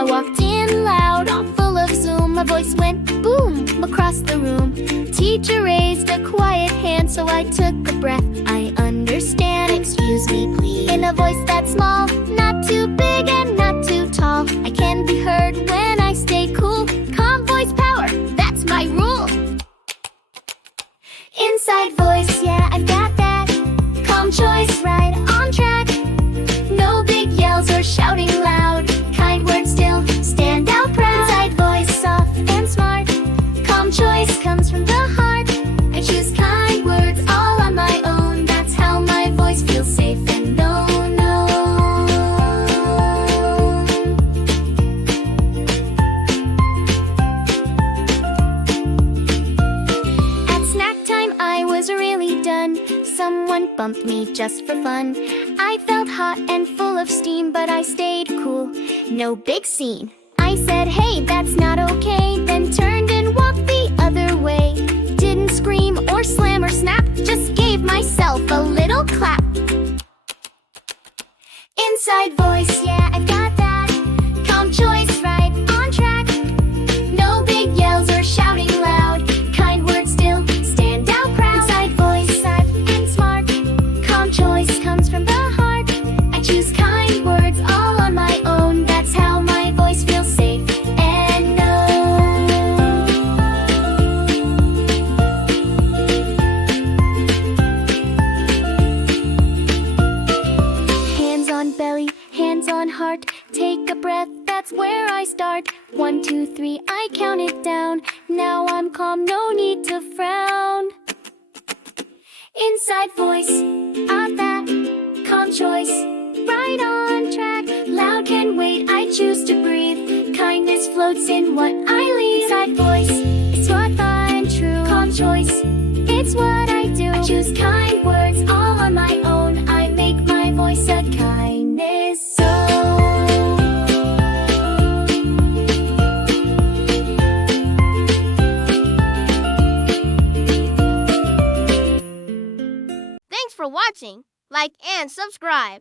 I walked in loud, full of zoom. My voice went boom across the room. Teacher raised a quiet hand, so I took a breath. I understand, excuse me please. In a voice that's small, not too big and not too tall. I can be heard when I stay cool. Calm voice power, that's my rule. Inside voice, yeah, I've got that. Calm choice, right on track. No big yells or shouting loud. Kind words still stand out proud. Inside voice, soft and smart. Calm choice comes from the heart. I choose kind words all on my own. That's how my voice feels safe and known. At snack time I was really done. Someone bumped me just for fun. I felt hot and full of steam, but I stayed cool. No big scene. I said, hey, that's not okay. Then turned and walked the other way. Didn't scream or slam or snap, just gave myself a little clap. Inside voice, yeah, I've got that. Calm choice, right on track. No big yells or shouting loud. Kind words still stand out proud. Inside voice, soft and smart. Calm choice comes from the heart. I choose kind words all on my own. That's how my voice feels safe and known. Hands on belly, hands on heart. Take a breath, that's where I start. 1, 2, 3, I count it down. Now I'm calm, no need to frown. Inside voice, of that. Calm choice, right on track. Loud can wait, I choose to breathe. Kindness floats in what I leave. Inside voice, it's what I'm true. Calm choice, it's what I do. I choose kind words all on my own. I make my voice a kindness zone. Thanks for watching. Like and subscribe.